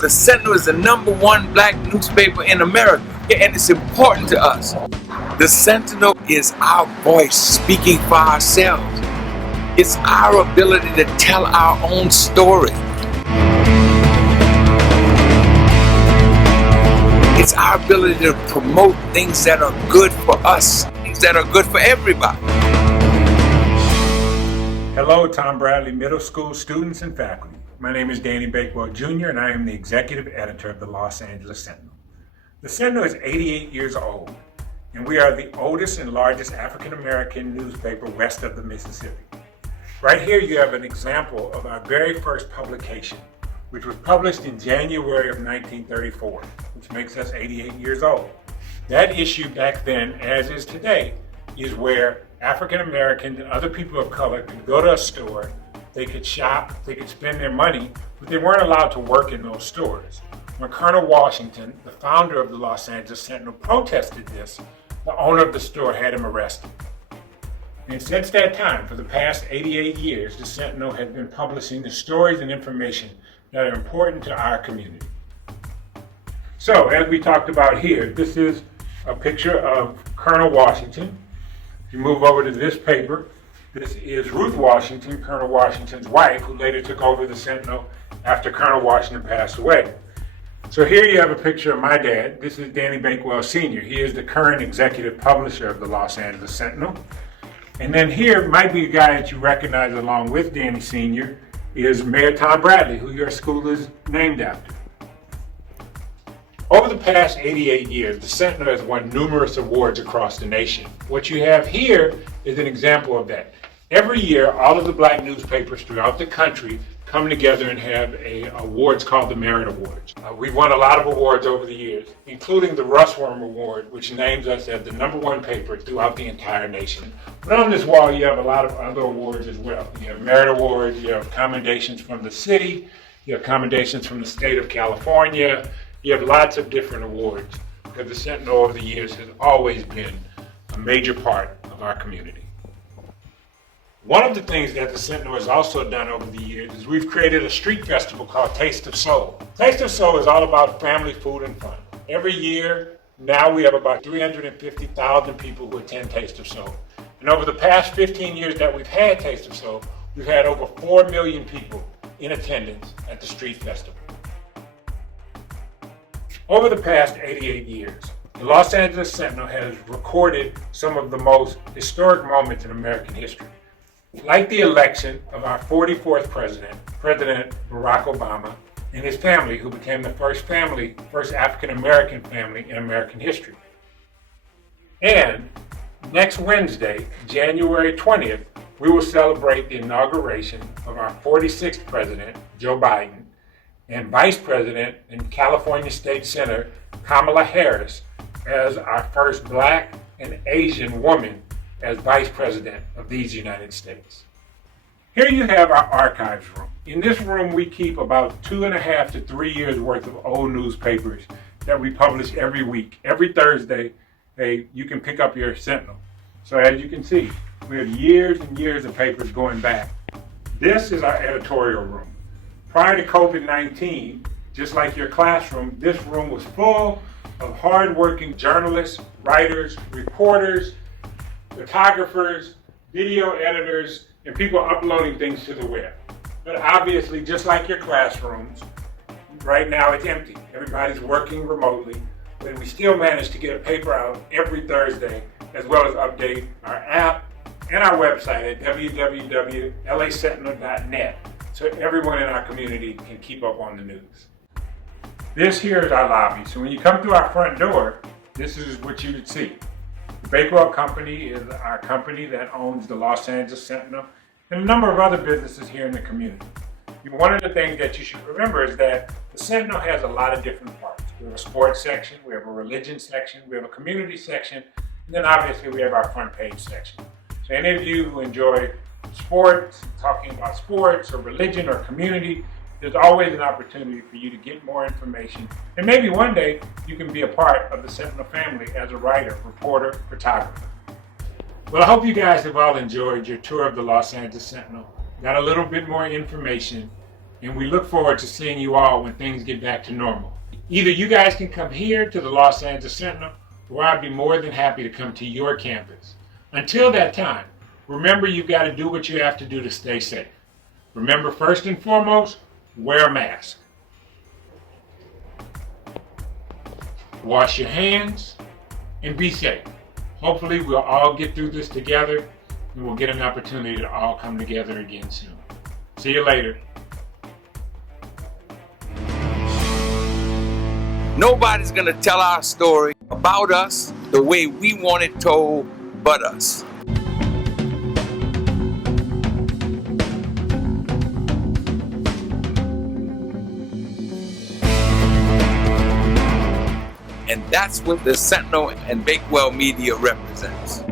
Sentinel. The Sentinel is the #1 black newspaper in America, and it's important to us. The Sentinel is our voice speaking for ourselves. It's our ability to tell our own story. It's our ability to promote things that are good for us, things that are good for everybody. Hello, Tom Bradley Middle School students and faculty. My name is Danny Bakewell Jr., and I am the executive editor of the Los Angeles Sentinel. The Sentinel is 88 years old, and we are the oldest and largest African-American newspaper west of the Mississippi. Right here you have an example of our very first publication, which was published in January of 1934, which makes us 88 years old. That issue back then, as is today, is where African Americans and other people of color could go to a store, they could shop, they could spend their money, but they weren't allowed to work in those stores. When Colonel Washington, the founder of the Los Angeles Sentinel, protested this, the owner of the store had him arrested. And since that time, for the past 88 years, the Sentinel has been publishing the stories and information that are important to our community. So, as we talked about here, this is a picture of Colonel Washington. If you move over to this paper, this is Ruth Washington, Colonel Washington's wife, who later took over the Sentinel after Colonel Washington passed away. So here you have a picture of my dad. This is Danny Bakewell Sr. He is the current executive publisher of the Los Angeles Sentinel. And then here might be a guy that you recognize along with Danny Sr. is Mayor Tom Bradley, who your school is named after. Over the past 88 years, the Sentinel has won numerous awards across the nation. What you have here is an example of that. Every year, all of the black newspapers throughout the country come together and have awards called the Merit Awards. We've won a lot of awards over the years, including the Russwurm Award, which names us as the #1 paper throughout the entire nation. But on this wall, you have a lot of other awards as well. You have Merit Awards, you have commendations from the city, you have commendations from the state of California. You have lots of different awards because the Sentinel over the years has always been a major part of our community. One of the things that the Sentinel has also done over the years is we've created a street festival called Taste of Soul. Taste of Soul is all about family, food, and fun. Every year, now we have about 350,000 people who attend Taste of Soul. And over the past 15 years that we've had Taste of Soul, we've had over 4 million people in attendance at the street festival. Over the past 88 years, the Los Angeles Sentinel has recorded some of the most historic moments in American history. Like the election of our 44th president, President Barack Obama, and his family, who became the first African-American family in American history. And next Wednesday, January 20th, we will celebrate the inauguration of our 46th president, Joe Biden, and Vice President and California State Senator Kamala Harris as our first black and Asian woman as Vice President of these United States. Here you have our archives room. In this room we keep about 2.5 to 3 years worth of old newspapers that we publish every week. Every Thursday, you can pick up your Sentinel. So as you can see, we have years and years of papers going back. This is our editorial room. Prior to COVID-19, just like your classroom, this room was full of hardworking journalists, writers, reporters, photographers, video editors, and people uploading things to the web. But obviously, just like your classrooms, right now it's empty. Everybody's working remotely, but we still manage to get a paper out every Thursday, as well as update our app and our website at www.lasentinel.net. So everyone in our community can keep up on the news. This here is our lobby. So when you come through our front door, this is what you would see. The Bakewell Company is our company that owns the Los Angeles Sentinel and a number of other businesses here in the community. One of the things that you should remember is that the Sentinel has a lot of different parts. We have a sports section, we have a religion section, we have a community section, and then obviously we have our front page section. So any of you who enjoy sports, talking about sports or religion or community, there's always an opportunity for you to get more information. And maybe one day you can be a part of the Sentinel family as a writer, reporter, photographer. Well, I hope you guys have all enjoyed your tour of the Los Angeles Sentinel, got a little bit more information, and we look forward to seeing you all when things get back to normal. Either you guys can come here to the Los Angeles Sentinel, or I'd be more than happy to come to your campus. Until that time, remember you've got to do what you have to do to stay safe. Remember, first and foremost, wear a mask. Wash your hands and be safe. Hopefully we'll all get through this together and we'll get an opportunity to all come together again soon. See you later. Nobody's gonna tell our story about us the way we want it told but us. And that's what the Sentinel and Bakewell Media represents.